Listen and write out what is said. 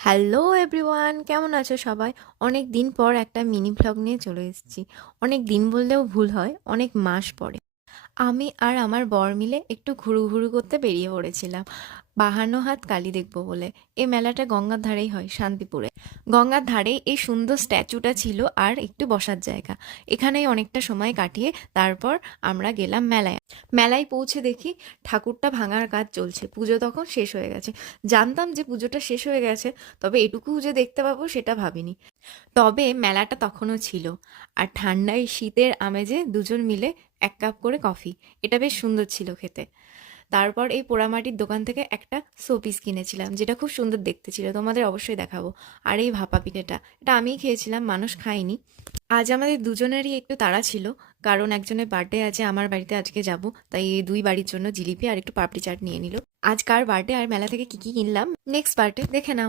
Hello everyone, কেমন আছো সবাই? অনেক দিন পর একটা মিনি ভ্লগ নিয়ে চলে এসেছি। অনেক দিন বললেও ভুল হয়, অনেক মাস পরে। আমি আর আমার বর মিলে একটু ঘুরু করতে বেরিয়ে পড়েছিলাম বাহান্ন হাত কালী দেখবো বলে। এই মেলাটা গঙ্গার ধারেই হয়, শান্তিপুরে। গঙ্গার ধারে এই সুন্দর স্ট্যাচুটা ছিল আর একটু বসার জায়গা। এখানেই অনেকটা সময় কাটিয়ে তারপর আমরা গেলাম মেলায়। মেলায় পৌঁছে দেখি ঠাকুরটা ভাঙার কাজ চলছে, পুজো তখন শেষ হয়ে গেছে। জানতাম যে পুজোটা শেষ হয়ে গেছে, তবে এটুকু যে দেখতে পাবো সেটা ভাবিনি। তবে মেলাটা তখনও ছিল, আর ঠান্ডায় শীতের আমেজে দুজন মিলে 1 কাপ করে কফি। এটা বেশ সুন্দর ছিল খেতে। তারপর এই পোড়ামাটির দোকান থেকে একটা শোপিস কিনেছিলাম, যেটা খুব সুন্দর দেখতে ছিল, তোমাদের অবশ্যই দেখাবো। আর এই ভাপা পিঠেটা, এটা আমিই খেয়েছিলাম, মানুষ খায়নি। আজ আমাদের দুজনেরই একটু তাড়া ছিল, কারণ একজনের বার্থডে আছে, আমার বাড়িতে আজকে যাব, তাই এই দুই বাড়ির জন্য জিলিপি আর একটু পাপড়ি চাট নিয়ে নিল। আজ কার বার্থডে আর মেলা থেকে কি কি কিনলাম নেক্সট পার্টে দেখে নাও।